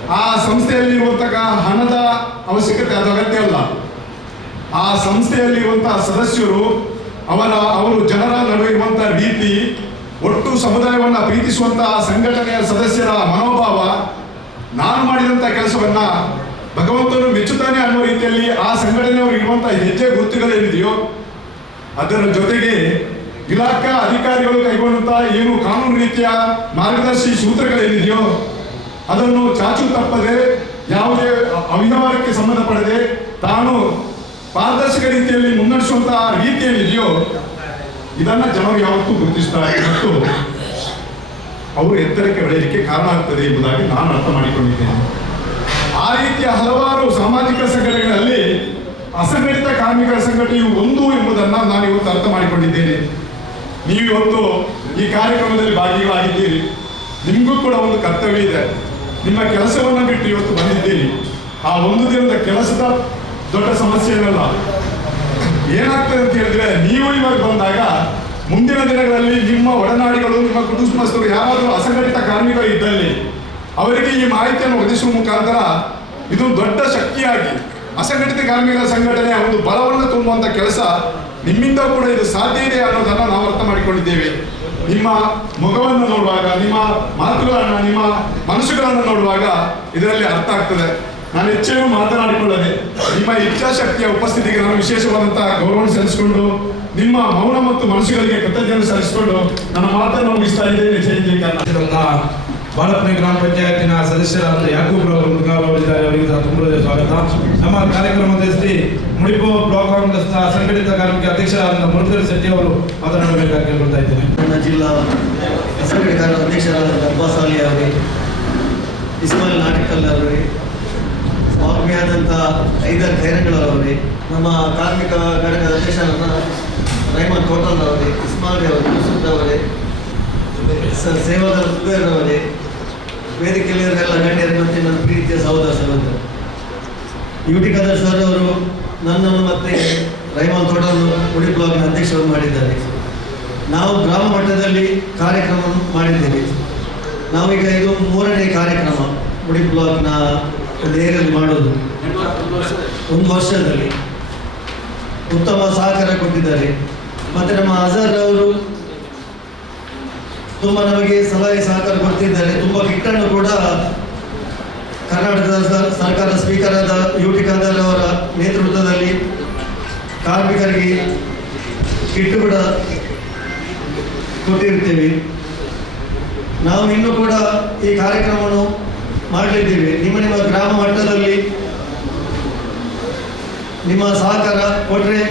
Speaker 7: ಆ ಸಂಸ್ಥೆಯಲ್ಲಿ ಇರುವಂತಹ ಹಣದ ಅವಶ್ಯಕತೆ ಅದು ಅಗತ್ಯ ಅಲ್ಲ. ಆ ಸಂಸ್ಥೆಯಲ್ಲಿ ಇರುವಂತಹ ಸದಸ್ಯರು ಅವರ, ಅವರು ಜನರ ನಡುವೆ ಇರುವಂತಹ ರೀತಿ ಒಟ್ಟು ಸಮುದಾಯವನ್ನ ಪ್ರೀತಿಸುವಂತಹ ಸಂಘಟನೆಯ ಸದಸ್ಯರ ಮನೋಭಾವ ನಾನು ಮಾಡಿದಂತಹ ಕೆಲಸವನ್ನ ಭಗವಂತನು ಮೆಚ್ಚುತ್ತಾನೆ ಅನ್ನೋ ರೀತಿಯಲ್ಲಿ ಆ ಸಂಘಟನೆಯವರು ಇರುವಂತಹ ಹೆಜ್ಜೆ ಗುರುತುಗಳೇನಿದೆಯೋ, ಅದರ ಜೊತೆಗೆ ಇಲಾಖಾ ಅಧಿಕಾರಿಗಳು ಕೈಗೊಂಡಂತಹ ಏನು ಕಾನೂನು ರೀತಿಯ ಮಾರ್ಗದರ್ಶಿ ಸೂತ್ರಗಳೇನಿದೆಯೋ, ಅದನ್ನು ಚಾಚು ತಪ್ಪದೆ, ಯಾವುದೇ ಅವಿನವರಕ್ಕೆ ಸಂಬಂಧಪಡದೆ ತಾನು ಪಾರದರ್ಶಕ ರೀತಿಯಲ್ಲಿ ಮುನ್ನಡೆಸುವಂತಹ ರೀತಿಯಲ್ಲಿದೆಯೋ ಇದನ್ನ ಜನರು ಯಾವತ್ತೂ ಗುರುತಿಸ್ತಾರೆ ಮತ್ತು ಅವರು ಎತ್ತರಕ್ಕೆ ಬೆಳೆಯಲಿಕ್ಕೆ ಕಾರಣ ಆಗ್ತದೆ ಎಂಬುದಾಗಿ ನಾನು ಅರ್ಥ ಮಾಡಿಕೊಂಡಿದ್ದೇನೆ. ಆ ರೀತಿಯ ಹಲವಾರು ಸಾಮಾಜಿಕ ಸಂಘಟನೆಗಳಲ್ಲಿ ಅಸಂಘಟಿತ ಕಾರ್ಮಿಕರ ಸಂಘಟನೆಯು ಒಂದು ಎಂಬುದನ್ನು ನಾನು ಇವತ್ತು ಅರ್ಥ ಮಾಡಿಕೊಂಡಿದ್ದೇನೆ. ನೀವು ಇವತ್ತು ಈ ಕಾರ್ಯಕ್ರಮದಲ್ಲಿ ಭಾಗಿಗಳಾಗಿದ್ದೀರಿ. ನಿಮಗೂ ಕೂಡ ಒಂದು ಕರ್ತವ್ಯ ಇದೆ. ನಿಮ್ಮ ಕೆಲಸವನ್ನು ಬಿಟ್ಟು ಇವತ್ತು ಬಂದಿದ್ದೀರಿ. ಆ ಒಂದು ದಿನದ ಕೆಲಸದ ದೊಡ್ಡ ಸಮಸ್ಯೆ ಏನಲ್ಲ ಏನಾಗ್ತದೆ ಅಂತ ಹೇಳಿದ್ರೆ, ನೀವು ಇವಾಗ ಬಂದಾಗ ಮುಂದಿನ ದಿನಗಳಲ್ಲಿ ನಿಮ್ಮ ಒಡನಾಡಿಗಳು, ನಿಮ್ಮ ಕುಟುಂಬಸ್ಥರು ಯಾರಾದರೂ ಅಸಂಘಟಿತ ಕಾರ್ಮಿಕರು ಇದ್ದಲ್ಲಿ, ಅವರಿಗೆ ಈ ಮಾಹಿತಿಯನ್ನು ಒದಗಿಸುವ ಮುಖಾಂತರ ಇದು ದೊಡ್ಡ ಶಕ್ತಿಯಾಗಿ ಅಸಂಘಟಿತ ಕಾರ್ಮಿಕರ ಸಂಘಟನೆ ಒಂದು ಬಲವನ್ನು ತುಂಬುವಂಥ ಕೆಲಸ ನಿಮ್ಮಿಂದ ಕೂಡ ಇದು ಸಾಧ್ಯ ಇದೆ ಅನ್ನೋದನ್ನ ನಾವು ಅರ್ಥ ಮಾಡಿಕೊಂಡಿದ್ದೇವೆ. ನಿಮ್ಮ ಮುಖವನ್ನು ನೋಡುವಾಗ, ನಿಮ್ಮ ಮಾತುಗಳನ್ನು, ನಿಮ್ಮ ಮನಸ್ಸುಗಳನ್ನು ನೋಡುವಾಗ ಇದರಲ್ಲಿ ಅರ್ಥ ಆಗ್ತದೆ. ನಾನು ಹೆಚ್ಚೇನು ಮಾತನಾಡಿಕೊಳ್ಳದೆ ನಿಮ್ಮ ಇಚ್ಛಾಶಕ್ತಿಯ ಉಪಸ್ಥಿತಿಗೆ ನಾನು ವಿಶೇಷವಾದಂತಹ ಗೌರವ ಸಲ್ಲಿಸಿಕೊಂಡು ನಿಮ್ಮ ಮೌನ ಮತ್ತು ಮನಸ್ಸುಗಳಿಗೆ ಕೃತಜ್ಞತೆ ಸಲ್ಲಿಸಿಕೊಂಡು ನನ್ನ ಮಾತನ್ನು ಮುಗಿಸ್ತಾ ಇದ್ದೇನೆ.
Speaker 2: ಬಾಳಪನೆ ಗ್ರಾಮ ಪಂಚಾಯತಿನ ಸದಸ್ಯರಾದ ಯಾಕೂಬ್ ರವರು ಮುರುಘಾವ್ ಅವರಿಗೆ ಸ್ವಾಗತ. ನಮ್ಮ ಕಾರ್ಯಕ್ರಮದಲ್ಲಿ ಮುಡಿಪು ಬ್ಲಾಕ್ ಕಾಂಗ್ರೆಸ್ ಸಂಘಟಿತ ಕಾರ್ಮಿಕ ಅಧ್ಯಕ್ಷರಾದ ಮುರುಧರ್ ಶೆಟ್ಟಿ ಅವರು ಮಾತನಾಡಬೇಕಾಗಿ ಕೇಳ್ಕೊಳ್ತಾ ಇದ್ದೇನೆ.
Speaker 8: ನನ್ನ ಜಿಲ್ಲಾ ಸಂಘಟಿತ ಅಧ್ಯಕ್ಷರಾದ ಅಬ್ಬಾಸ್ ಅಲಿ ಅವರೇ ಇಸ್ಮಾಯಿಲ್ ನಾಟಿಕಲ್ ಅವರೇ ಆತ್ಮೀಯಾದಂಥ ಐದಾರು ಖೈರಂಗಳ ಅವರೇ ನಮ್ಮ ಕಾರ್ಮಿಕ ಘಟಕದ ಅಧ್ಯಕ್ಷ ರೈಮನ್ ಕೋಟಲ್ ಅವರೇ ಇಸ್ಮಾಯಿಲ್ ಅವರು ಯೂಸುಫ್ ಅವರೇ ಸ- ಸೇವಾದಳ ಸುಬೇರ್ ಅವರೇ ವೇದಿಕೆಯಲ್ಲಿರೋರೆಲ್ಲ ಗಣ್ಯರು ಮತ್ತೆ ನನ್ನ ಪ್ರೀತಿಯ ಸಹೋದರ ಸಹೋದರ. ಯು ಟಿ ಖದರ್ ಸರ್ ಅವರು ನನ್ನನ್ನು ಮತ್ತೆ ರೈಮನ್ ಕೋಟಲ್ ಉಡಿ ಬ್ಲಾಕ್ನ ಅಧ್ಯಕ್ಷರು ಮಾಡಿದ್ದಾರೆ. ನಾವು ಗ್ರಾಮ ಮಟ್ಟದಲ್ಲಿ ಕಾರ್ಯಕ್ರಮ ಮಾಡಿದ್ದೇವೆ. ನಾವೀಗ ಇದು ಮೂರನೇ ಕಾರ್ಯಕ್ರಮ ಉಡಿ ಬ್ಲಾಕ್ನ ಒಂದು ಏರಿಯಲ್ಲಿ ಮಾಡೋದು ಒಂದು ವರ್ಷದಲ್ಲಿ. ಉತ್ತಮ ಸಹಕಾರ ಕೊಟ್ಟಿದ್ದಾರೆ. ಮತ್ತೆ ನಮ್ಮ ಅಜರ್ ಅವರು ತುಂಬ ನಮಗೆ ಸಲಹೆ ಸಹಕಾರ ಕೊಡ್ತಿದ್ದಾರೆ. ತುಂಬ ಕಿಟ್ಟನ್ನು ಕೂಡ ಕರ್ನಾಟಕದ ಸರ್ಕಾರ ಸ್ಪೀಕರ್ ಆದ ಯು ಟಿ ಖಾದರ್ ಅವರ ನೇತೃತ್ವದಲ್ಲಿ ಕಾರ್ಮಿಕರಿಗೆ ಕಿಟ್ಟು ಕೂಡ ಕೊಟ್ಟಿರ್ತೇವೆ ನಾವು ಇನ್ನೂ ಕೂಡ ಈ ಕಾರ್ಯಕ್ರಮವನ್ನು ಮಾಡಲಿದ್ದೇವೆ ನಿಮ್ಮ ನಿಮ್ಮ ಗ್ರಾಮ ಮಟ್ಟದಲ್ಲಿ ನಿಮ್ಮ ಸಹಕಾರ ಕೊಟ್ಟರೆ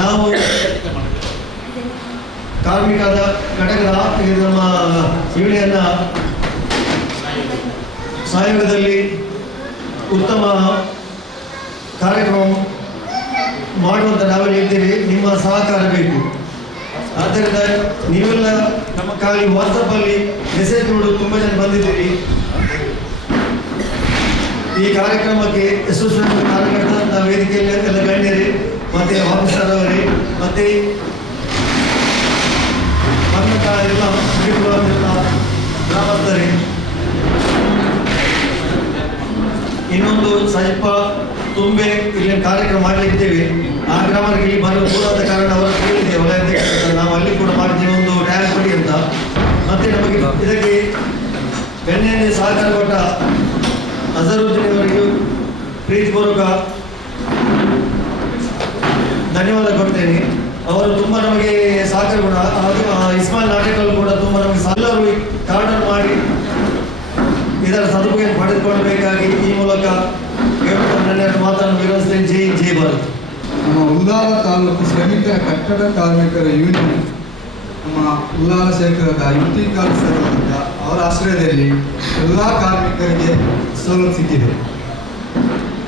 Speaker 8: ನಾವು ಕಾರ್ಮಿಕರ ಘಟಕದ ನಮ್ಮ ಯೂನಿಯನ್ನ ಸಹಯೋಗದಲ್ಲಿ ಉತ್ತಮ ಕಾರ್ಯಕ್ರಮ ಮಾಡುವಂತ ನಾವೆಲ್ಲ ಇದ್ದೇವೆ. ನಿಮ್ಮ ಸಹಕಾರ ಬೇಕು. ಆದ್ದರಿಂದ ನೀವೆಲ್ಲ ನಮ್ಮ ಖಾಲಿ ವಾಟ್ಸಪ್ಪಲ್ಲಿ ಮೆಸೇಜ್ ನೋಡು, ತುಂಬ ಜನ ಬಂದಿದ್ದೀರಿ. ಈ ಕಾರ್ಯಕ್ರಮಕ್ಕೆ ಯಶಸ್ವಿ ಕಾರ್ಯಕರ್ತ ವೇದಿಕೆಯಲ್ಲಿ ಎಲ್ಲ ಗಣ್ಯರಿ ಮತ್ತೆ ಆಫೀಸರ್ ಅವರೇ ಮತ್ತೆ ಎಲ್ಲ ಮುಖಂಡರು, ಗ್ರಾಮಸ್ಥರೇ. ಇನ್ನೊಂದು ಸ್ವಲ್ಪ ತುಂಬೆ ಇಲ್ಲಿ ಕಾರ್ಯಕ್ರಮ ಮಾಡಲಿದ್ದೇವೆ ಆ ಗ್ರಾಮಕ್ಕೆ ಇಲ್ಲಿ ಬರಲು ದೂರಾದ ಕಾರಣ ಅವರು ಕೇಳಿದ್ದೇವೆ ನಾವು ಅಲ್ಲಿ ಕೂಡ ಮಾಡ್ತೀವಿ ಒಂದು ಡ್ಯಾನ್ಸ್ ಕೊಡಿ ಅಂತ. ಮತ್ತೆ ನಮಗೆ ಇದಕ್ಕೆ ಬೆಣ್ಣೆಯಲ್ಲಿ ಸಹಕಾರ ಕೊಟ್ಟ ಅಜರುದ್ದೀನ್ ಪ್ರೀತಿಪೂರ್ವಕ ಧನ್ಯವಾದ ಕೊಡ್ತೇನೆ. ಅವರು ತುಂಬ ನಮಗೆ ಸಹಕಾರ ಕೂಡ ಇಸ್ಮಾಯಿಲ್ ನಾಟಕಗಳು ಕೂಡ ತುಂಬ ನಮಗೆ ಎಲ್ಲರೂ ಕಾರ್ಡರ್ ಮಾಡಿ ಇದರ ಸದುಪಯೋಗ ಪಡೆದುಕೊಳ್ಳಬೇಕಾಗಿ ಈ ಮೂಲಕ ಮಾತನ್ನು ವಿರೋಧಿಸ್ತೇನೆ ಜೈ ಜೈ ಭಾರತ್.
Speaker 9: ನಮ್ಮ ಉಲ್ಲಾಲ ತಾಲೂಕು ಶ್ರಮಿಕ ಕಟ್ಟಡ ಕಾರ್ಮಿಕರ ಯೂನಿಯನ್, ನಮ್ಮ ಉದಾರ ಶೇಖರದ ಯುಟಿ ಕಾರ್ಮಿಕರಾದ ಅವರ ಆಶ್ರಯದಲ್ಲಿ ಎಲ್ಲ ಕಾರ್ಮಿಕರಿಗೆ ಸೌಲಭ್ಯ ಸಿಕ್ಕಿದೆ.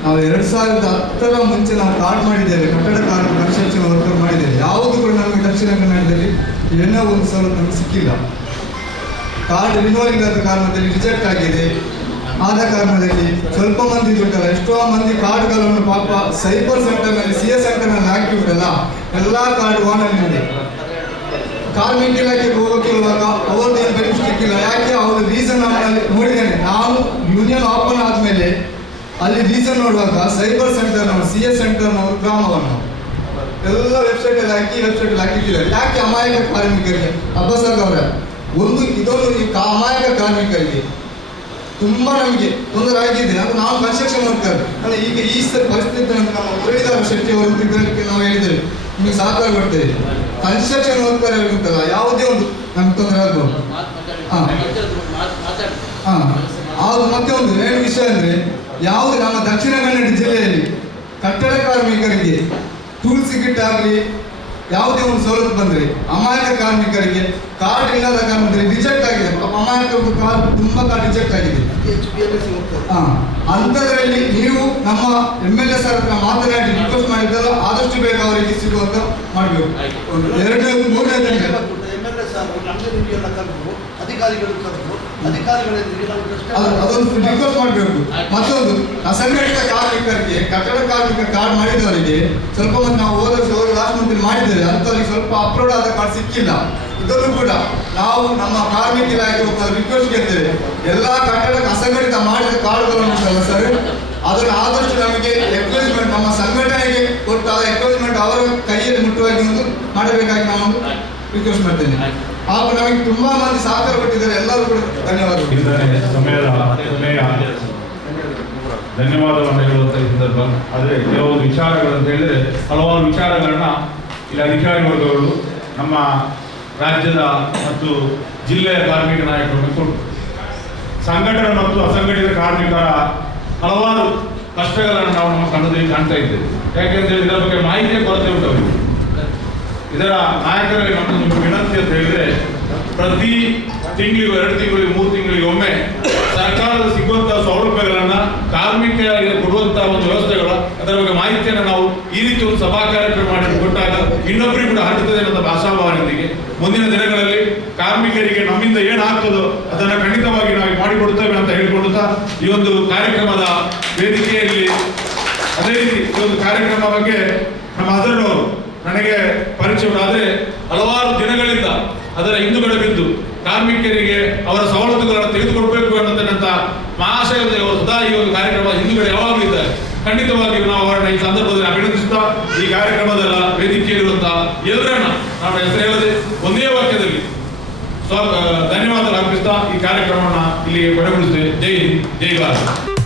Speaker 9: ನಾವು ಎರಡು ಸಾವಿರದ ಹತ್ತರ ಮುಂಚೆ ನಾವು ಕಾರ್ಡ್ ಮಾಡಿದ್ದೇವೆ, ಕಟ್ಟಡ ಕಾರ್ಮಿಕ ಕನ್ಸ್ಟ್ರಕ್ಷನ್ ವರ್ಕರ್ ಮಾಡಿದ್ದೇವೆ. ಯಾವುದು ಕೂಡ ನಮಗೆ ದಕ್ಷಿಣ ಕನ್ನಡದಲ್ಲಿ ಏನೋ ಒಂದು ಸೌಲಭ್ಯ ನಮಗೆ ಸಿಕ್ಕಿಲ್ಲ. ಕಾರ್ಡ್ ರಿನೋವಲ್ ಇಲ್ಲದ ಕಾರಣದಲ್ಲಿ ರಿಜೆಕ್ಟ್ ಆಗಿದೆ. ಆದ ಕಾರಣದಲ್ಲಿ ಸ್ವಲ್ಪ ಮಂದಿ ದುಡ್ಡಲ್ಲ, ಎಷ್ಟೋ ಮಂದಿ ಕಾರ್ಡ್ಗಳನ್ನು ಪಾಪ ಸೈಬರ್ ಸೆಂಟರ್ನಲ್ಲಿ, ಸಿ ಎಸ್ ಸೆಂಟರ್ನಲ್ಲಿ ಹಾಕಿ ಬಿಡಲ್ಲ ಎಲ್ಲ ಕಾರ್ಡ್ ಓನಲ್ಲಿ ಇದೆ ಕಾರ್ಮಿಕ ಇಲಾಖೆಗೆ ಹೋಗೋಕ್ಕಿರುವಾಗ ಅವ್ರದ್ದು ಏನು ಯಾಕೆ? ಅವ್ರ ರೀಸನ್ ನೋಡಿದ್ದೇನೆ. ನಾನು ಯೂನಿಯನ್ ಓಪನ್ ಆದಮೇಲೆ ಅಲ್ಲಿ ರೀಸನ್ ನೋಡುವಾಗ ಸೈಬರ್ ಸೆಂಟರ್ನವರು ಸಿ ಎಸ್ ಸೆಂಟರ್ನವರು ಗ್ರಾಮವನ್ನು ಎಲ್ಲ ವೆಬ್ಸೈಟ್ ಅಲ್ಲಿ ಹಾಕಿ ವೆಬ್ಸೈಟ್ ಅಲ್ಲಿ ಹಾಕಿದ್ದಾರೆ ಯಾಕೆ ಅಮಾಯಕ ಕಾರ್ಮಿಕರಿಗೆ? ಅಬ್ಬಸರ್ ಅವರ, ಒಂದು ಇದೊಂದು ಈ ಅಮಾಯಕ ಕಾರ್ಮಿಕರಿಗೆ ತುಂಬಾ ನಮಗೆ ತೊಂದರೆ ಆಗಿದೆ. ಅದು ನಾವು ಕನ್ಸ್ಟ್ರಕ್ಷನ್ ವರ್ಕರ್ ಅಂದ್ರೆ ಈಗ ಈ ಪರಿಸ್ಥಿತಿ ನಮ್ಮ ಮುರಳೀಧರ ಶೆಟ್ಟಿ ಅವರು ನಾವು ಹೇಳಿದ್ದೇವೆ. ನಿಮಗೆ ಸಹಕಾರ ಕೊಡ್ತೇವೆ. ಕನ್ಸ್ಟ್ರಕ್ಷನ್ ವರ್ಕರ್ ಇರುತ್ತಲ್ಲ ಯಾವುದೇ ಒಂದು ನಮ್ಗೆ ತೊಂದರೆ ಆಗ್ಬೋದು. ಹಾಂ. ಹಾ. ಅದು ಮತ್ತೆ ಒಂದು ಎರಡು ವಿಷಯ ಅಂದ್ರೆ ಯಾವುದು ನಮ್ಮ ದಕ್ಷಿಣ ಕನ್ನಡ ಜಿಲ್ಲೆಯಲ್ಲಿ ಕಟ್ಟಡ ಕಾರ್ಮಿಕರಿಗೆ ಟೂಲ್ಸ್ ಕಿಟ್ ಆಗಲಿ ಯಾವುದೇ ಒಂದು ಸೌಲಭ್ಯ ಬಂದ್ರೆ ಅಮಾಯಕ ಕಾರ್ಮಿಕರಿಗೆ ಕಾರ್ಡ್ ಇಲ್ಲದ ಕಾರಣದಲ್ಲಿ ರಿಜೆಕ್ಟ್ ಆಗಿದೆ. ಅಮಾಯಕ ಕಾರ್ಡ್ ತುಂಬಾ ಕಾರ್ಡ್ ರಿಜೆಕ್ಟ್ ಆಗಿದೆ. ಹಾ ಅಂಥದ್ರಲ್ಲಿ ನೀವು ನಮ್ಮ ಎಂ ಎಲ್ ಎ ಸರ್ ಹತ್ರ ಮಾತನಾಡಿ ರಿಕ್ವೆಸ್ಟ್ ಮಾಡಿದ್ದಲ್ಲ ಆದಷ್ಟು ಬೇಗ ಅವರಿಗೆ ಸಿಗುವಂತ ಮಾಡಬೇಕು. ಎರಡು ಮೂರನೇ ತಿಂಗಳು
Speaker 8: ಅಧಿಕಾರಿಗಳು ಕರೆದು ಅಧಿಕಾರಿಗಳಿಂದ ಅಧಿಕಾರಿಗಳು
Speaker 9: ಅದು ಅದೊಂದು ರಿಕ್ವೆಸ್ಟ್ ಮಾಡಬೇಕು. ಮತ್ತೊಂದು ಅಸಂಘಟಿತ ಕಾರ್ಮಿಕರಿಗೆ ಕಟ್ಟಡ ಕಾರ್ಮಿಕ ಕಾರ್ಡ್ ಮಾಡಿದವರಿಗೆ ಸ್ವಲ್ಪ ಮಂದಿ ನಾವು ಹೋದ ಹೋದ ಲಾಸ್ಟ್ ಮಂತ್ ಮಾಡಿದ್ದೇವೆ. ಅಂತವರಿಗೆ ಸ್ವಲ್ಪ ಅಪ್ಲೋಡ್ ಆದ ಕಾರ್ಡ್ ಸಿಕ್ಕಿಲ್ಲ. ಇದನ್ನು ಕೂಡ ನಾವು ನಮ್ಮ ಕಾರ್ಮಿಕ ಇಲಾಖೆ ರಿಕ್ವೆಸ್ಟ್ ಕೇಳ್ತೇವೆ. ಎಲ್ಲ ಕಟ್ಟಡ ಅಸಂಘಟಿತ ಮಾಡಿದ ಕಾರ್ಡ್ಗಳನ್ನು ಸರ್ ಅದನ್ನು ಆದಷ್ಟು ನಮಗೆ ಎಕ್ವೈಸ್ಮೆಂಟ್ ನಮ್ಮ ಸಂಘಟನೆಗೆ ಕೊಟ್ಟಾದ ಎಕ್ವೈಸ್ಮೆಂಟ್ ಅವರ ಕೈಯಲ್ಲಿ ಮುಟ್ಟುವಾಗಿ ಒಂದು ಮಾಡಬೇಕಾಗಿ ನಾನು ರಿಕ್ವೆಸ್ಟ್ ಮಾಡ್ತೇನೆ. ಹಾಗೂ ನಮಗೆ ತುಂಬಾ ಮಂದಿ ಸಹಕಾರ ಕೊಟ್ಟಿದ್ದಾರೆ, ಎಲ್ಲರೂ ಕೂಡ ಧನ್ಯವಾದಗಳು.
Speaker 2: ಧನ್ಯವಾದವನ್ನು ಹೇಳುವಂತ ಸಂದರ್ಭ. ಆದರೆ ವಿಚಾರಗಳು ಅಂತ ಹೇಳಿದ್ರೆ ಹಲವಾರು ವಿಚಾರಗಳನ್ನ ಇಲ್ಲಿ ಅಧಿಕಾರಿ ವರ್ಗಗಳು ನಮ್ಮ ರಾಜ್ಯದ ಮತ್ತು ಜಿಲ್ಲೆಯ ಕಾರ್ಮಿಕ ನಾಯಕರನ್ನು ಕೊಟ್ಟು ಸಂಘಟನೆ ಮತ್ತು ಅಸಂಘಟಿತ ಕಾರ್ಮಿಕರ ಹಲವಾರು ಕಷ್ಟಗಳನ್ನು ನಾವು ನಮ್ಮ ಕಣ್ಣದಲ್ಲಿ ಕಾಣ್ತಾ ಇದ್ದೇವೆ. ಹೇಳಿದ್ರೆ ಇದರ ಬಗ್ಗೆ ಮಾಹಿತಿಯ ಕೊರತೆ ಉಂಟು ಇದರ ನಾಯಕರಲ್ಲಿ ಮತ್ತೊಂದು ವಿನಂತಿ ಅಂತ ಹೇಳಿದ್ರೆ, ಪ್ರತಿ ತಿಂಗಳಿಗೂ, ಎರಡು ತಿಂಗಳಿಗೆ, ಮೂರು ತಿಂಗಳಿಗೆ ಒಮ್ಮೆ ಸರ್ಕಾರದ ಸಿಗುವಂತಹ ಸೌಲಭ್ಯಗಳನ್ನ ಕಾರ್ಮಿಕರಿಗೆ ಕೊಡುವಂತಹ ಒಂದು ವ್ಯವಸ್ಥೆಗಳ, ಅದರ ಬಗ್ಗೆ ಮಾಹಿತಿಯನ್ನು ನಾವು ಈ ರೀತಿ ಒಂದು ಸಭಾ ಕಾರ್ಯಕ್ರಮ ಮಾಡಿ ಕೊಟ್ಟಾಗ ಇನ್ನೊಬ್ಬರಿಗೆ ಕೂಡ ಹರಡುತ್ತದೆ ಅನ್ನೋ ಭಾಷಾಭಾವನೆಯೊಂದಿಗೆ ಮುಂದಿನ ದಿನಗಳಲ್ಲಿ ಕಾರ್ಮಿಕರಿಗೆ ನಮ್ಮಿಂದ ಏನಾಗ್ತದೋ ಅದನ್ನು ಖಂಡಿತವಾಗಿ ನಾವು ಮಾಡಿಕೊಡುತ್ತೇವೆ ಅಂತ ಹೇಳಿಕೊಡುತ್ತಾ ಈ ಒಂದು ಕಾರ್ಯಕ್ರಮದ ವೇದಿಕೆಯಲ್ಲಿ, ಅದೇ ರೀತಿ ಈ ಒಂದು ಕಾರ್ಯಕ್ರಮ ಬಗ್ಗೆ ನಮ್ಮ ಅದರವರು ನನಗೆ ಪರಿಚಯವಾದರೆ ಹಲವಾರು ದಿನಗಳಿಂದ ಅದರ ಹಿಂದುಗಡೆ ಬಿದ್ದು ಕಾರ್ಮಿಕರಿಗೆ ಅವರ ಸವಲತ್ತುಗಳನ್ನು ತೆಗೆದುಕೊಡ್ಬೇಕು ಅನ್ನತಕ್ಕಂಥ ಮಹಾಶಯದ ಸದಾ ಈ ಒಂದು ಕಾರ್ಯಕ್ರಮ ಹಿಂದುಗಡೆ ಯಾವಾಗಲೂ ಇದ್ದಾರೆ. ಖಂಡಿತವಾಗಿಯೂ ನಾವು ಅವರನ್ನ ಈ ಸಂದರ್ಭದಲ್ಲಿ ಅಭಿನಂದಿಸುತ್ತಾ ಈ ಕಾರ್ಯಕ್ರಮದ ವೇದಿಕೆಯಲ್ಲಿರುವಂತಹ ಎಲ್ಲರನ್ನ ನಾವು ಹೆಸರು ಹೇಳದೆ ಒಂದೇ ವಾಕ್ಯದಲ್ಲಿ ಧನ್ಯವಾದ ಅರ್ಪಿಸ್ತಾ ಈ ಕಾರ್ಯಕ್ರಮವನ್ನು ಇಲ್ಲಿ ಕೊನೆಗೊಳಿಸುತ್ತೇವೆ. ಜೈ ಹಿಂದ್, ಜೈ ಭಾರತ್.